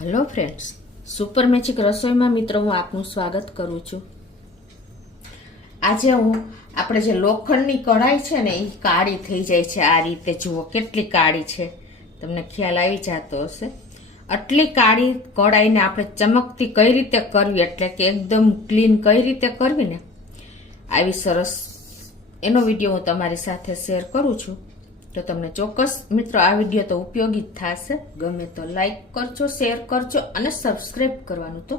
Hello friends, super magic રસોઈમાં મિત્રો હું આપનું સ્વાગત કરું છું। આજે આપણે જે લોખંડની કઢાઈ છે ને એ કાળી થઈ જાય છે। આ રીતે જુઓ કેટલી કાળી છે, તમને ખ્યાલ આવી જતો હશે। આટલી કાળી કઢાઈને આપણે ચમકતી કઈ રીતે કરવી, એટલે કે એકદમ ક્લીન કઈ રીતે કરવી ને, આવી સરસ એનો વિડીયો હું તમારી સાથે શેર કરું છું। તો તમને ચોક્કસ મિત્રો આ વિડીયો તો ઉપયોગી જ થશે। ગમે તો લાઈક કરજો, શેર કરજો અને સબસ્ક્રાઇબ કરવાનું તો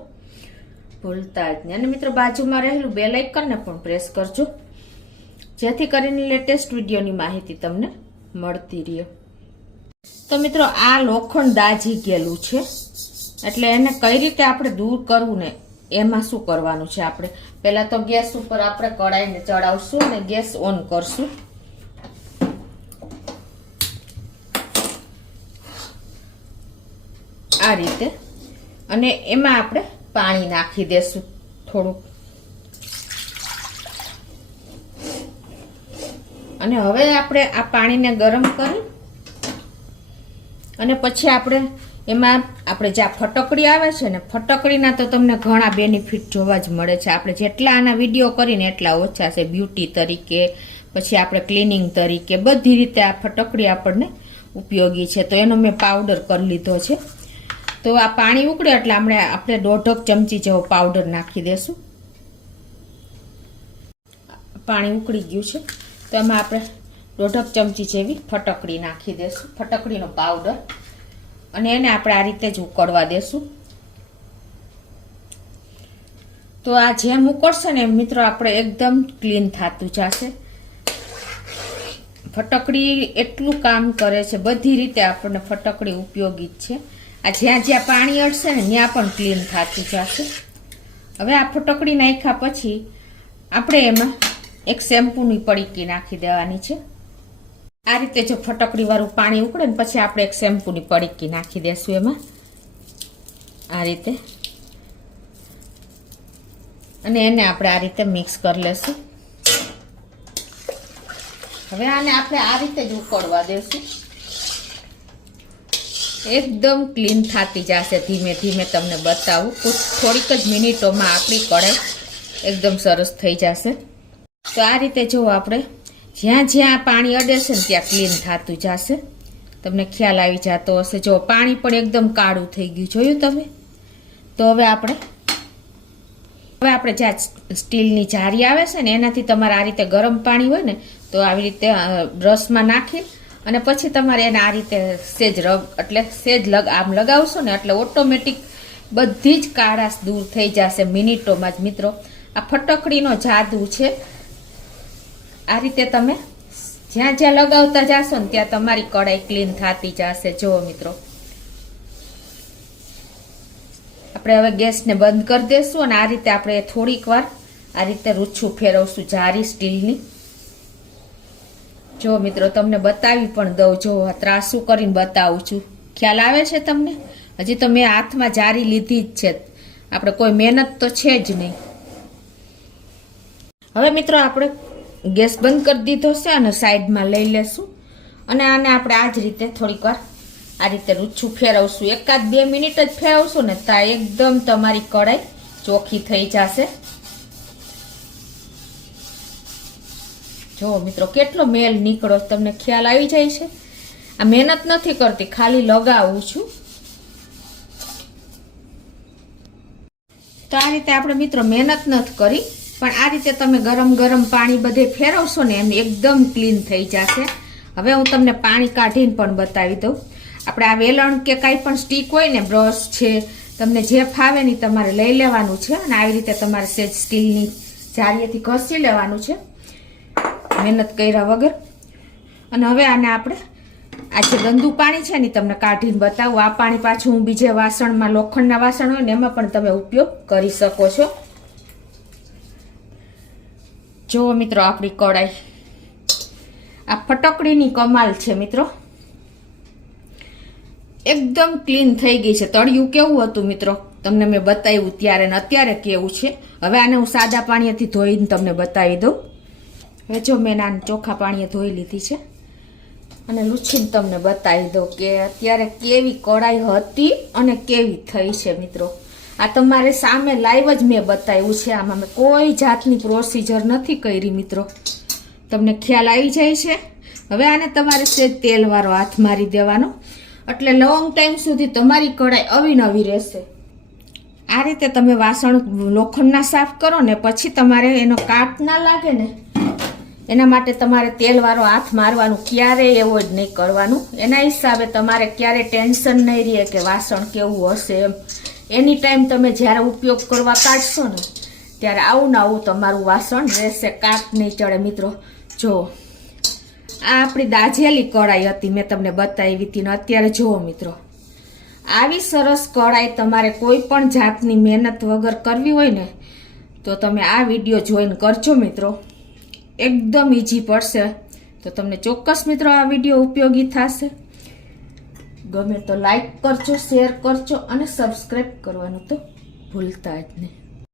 ભૂલતા જ નહીં। અને મિત્રો બાજુમાં રહેલું બેલ આઇકનને પણ પ્રેસ કરજો, જેથી કરીને લેટેસ્ટ વિડીયોની માહિતી તમને મળતી રહે। તો મિત્રો આ લોખંડ દાજી ગયેલું છે, એટલે એને કઈ રીતે આપણે દૂર કરવું ને એમાં શું કરવાનું છે। આપણે પહેલા તો ગેસ ઉપર આપણે કઢાઈને ચડાવશું અને ગેસ ઓન કરશું। આ રીતે, અને એમાં આપણે પાણી નાખી દેશું થોડુંક, અને હવે આપણે આ પાણીને ગરમ કરી અને પછી આપણે એમાં આપણે જે ફટકડી આવે છે ને, ફટકડીના તો તમને ઘણા બેનિફિટ જોવા જ મળે છે। આપણે જેટલા આના વિડીયો કરીને એટલા ઓછા છે। બ્યુટી તરીકે, પછી આપણે ક્લિનિંગ તરીકે, બધી રીતે આ ફટકડી આપણને ઉપયોગી છે। તો એનો મેં પાવડર કરી લીધો છે। તો આ પાણી ઉકળે એટલે આપણે 1.5 ચમચી જેવો પાવડર નાખી દેશું। પાણી ઉકળી ગયું છે તો એમાં આપણે 1.5 ચમચી જેવી ફટકડી નાખી દેશું, ફટકડીનો પાવડર, અને એને આપણે આ રીતે જ ઉકળવા દેશું। તો આ જેમ ઉકળશે ને મિત્રો આપણે એકદમ ક્લીન થતું જશે। ફટકડી એટલું કામ કરે છે, બધી રીતે આપણને ફટકડી ઉપયોગી જ છે। આ જ્યાં જ્યાં પાણી અડશે ને ત્યાં પણ ક્લીન થતું જશે। હવે આ ફટકડી નાખ્યા પછી આપણે એમાં એક શેમ્પૂની પડીકી નાખી દેવાની છે। આ રીતે જો ફટકડી વાળું પાણી ઉકળે ને પછી આપણે એક શેમ્પૂની પડીકી નાખી દેશું એમાં, આ રીતે, અને એને આપણે આ રીતે મિક્સ કરી લેશું। હવે આને આપણે આ રીતે જ ઉકળવા દેશું, એકદમ ક્લીન થતી જશે। ધીમે ધીમે તમને બતાવું, થોડીક જ મિનિટોમાં આપણી કઢાઈ એકદમ સરસ થઈ જશે। તો આ રીતે જો આપણે જ્યાં જ્યાં પાણી અડે છે ને ત્યાં ક્લીન થતું જશે, તમને ખ્યાલ આવી જતો હશે। જો પાણી પણ એકદમ કાળું થઈ ગયું, જોયું તમે? તો હવે આપણે જ્યાં સ્ટીલની જારી આવે છે ને એનાથી તમારે આ રીતે ગરમ પાણી હોય ને તો આવી રીતે બ્રશમાં નાખી અને પછી તમારે એને આ રીતે સેજ આમ લગાવશો ને એટલે ઓટોમેટિક બધી જ કાળાશ દૂર થઈ જશે મિનિટોમાં જ। મિત્રો આ ફટકડીનો જાદુ છે। આ રીતે તમે જ્યાં જ્યાં લગાવતા જશો ને ત્યાં તમારી કઢાઈ ક્લીન થતી જશે। જુઓ મિત્રો, આપણે હવે ગેસને બંધ કરી દેશું અને આ રીતે આપણે થોડીક વાર આ રીતે રૂછું ફેરવશું જારી સ્ટીલની। જો મિત્રો તમને બતાવી પણ દઉં, જો ત્રાસું કરીને બતાવું છું, ખ્યાલ આવે છે તમને? હજી તો મેં હાથમાં જારી લીધી જ છે, આપણે કોઈ મહેનત તો છે જ નહીં। હવે મિત્રો આપણે ગેસ બંધ કરી દીધો છે અને સાઈડમાં લઈ લેશું, અને આને આપણે આ જ રીતે થોડીક વાર આ રીતે રૂછું ફેરવશું। 1-2 મિનિટ જ ફેરવશું ને તો એકદમ તમારી કઢાઈ ચોખ્ખી થઈ જશે। જો મિત્રો કેટલો મેલ નીકળો, તમને ખ્યાલ આવી જાય છે? આ મહેનત નથી કરતી, ખાલી લગાવું છું। તો આ રીતે આપણે મિત્રો મહેનત નથી કરી, પણ આ રીતે તમે ગરમ ગરમ પાણી બધે ફેરવશો ને એમ એકદમ ક્લીન થઈ જશે। હવે હું તમને પાણી કાઢીને પણ બતાવી દઉં। આપણે આ વેલણ કે કાંઈ પણ સ્ટીક હોય ને, બ્રશ છે, તમને જે ફાવે ને તમારે લઈ લેવાનું છે, અને આવી રીતે તમારે સેજ સ્ટીલની જારીએથી ઘસી લેવાનું છે મહેનત કર્યા વગર। અને હવે આને આપણે આ જે ગંદુ પાણી છે ને તમને કાઢીને બતાવું। આ પાણી પાછું હું બીજે વાસણમાં, લોખંડના વાસણ હોય ને એમાં પણ તમે ઉપયોગ કરી શકો છો। જુઓ મિત્રો આપણી કઢાઈ, આ ફટકડીની કમાલ છે મિત્રો, એકદમ ક્લીન થઈ ગઈ છે। તળિયું કેવું હતું મિત્રો તમને મેં બતાવ્યું ત્યારે ને અત્યારે કેવું છે। હવે આને હું સાદા પાણીથી ધોઈને તમને બતાવી દઉં। હવે જો મેં ચોખ્ખા પાણીએ ધોઈ લીધી છે, અને લૂછીને તમને બતાવી દઉં કે અત્યારે કેવી કઢાઈ હતી અને કેવી થઈ છે મિત્રો. આ તમારે સામે લાઈવ જ મેં બતાવ્યું છે. આમાં મેં કોઈ જાતની પ્રોસિજર નથી કરી મિત્રો. તમને ખ્યાલ આવી જાય છે. હવે આને તમારે સેજ તેલવાળો હાથ મારી દેવાનો, એટલે લોંગ ટાઈમ સુધી તમારી કઢાઈ અવિનવી રહેશે. આ રીતે તમે વાસણ લોખંડના સાફ કરો ને પછી તમારે એનો કાટ ના લાગે ને એના માટે તમારે તેલવાળો હાથ મારવાનું ક્યારેય એવોઇડ નહીં કરવાનું. એના હિસાબે તમારે ક્યારે ટેન્શન નહીં રહે કે વાસણ કેવું હશે એમ. એની ટાઈમ તમે જ્યારે ઉપયોગ કરવા કાઢશો ને ત્યારે આવું ને આવું તમારું વાસણ રહેશે, કાટ નહીં ચડે મિત્રો. જો આ આપણી દાઝેલી કઢાઈ હતી, મેં તમને બતાવી હતી ને અત્યારે જુઓ મિત્રો, આવી સરસ કઢાઈ તમારે કોઈ પણ જાતની મહેનત વગર કરવી હોય ને તો તમે આ વિડીયો જોઈન કરજો મિત્રો. એકદમ ઈઝી પડશે. તો તમને ચોક્કસ મિત્રો આ વિડીયો ઉપયોગી થશે. ગમે તો લાઈક કરજો, શેર કરજો અને સબસ્ક્રાઈબ કરવાનું તો ભૂલતા જ નહીં.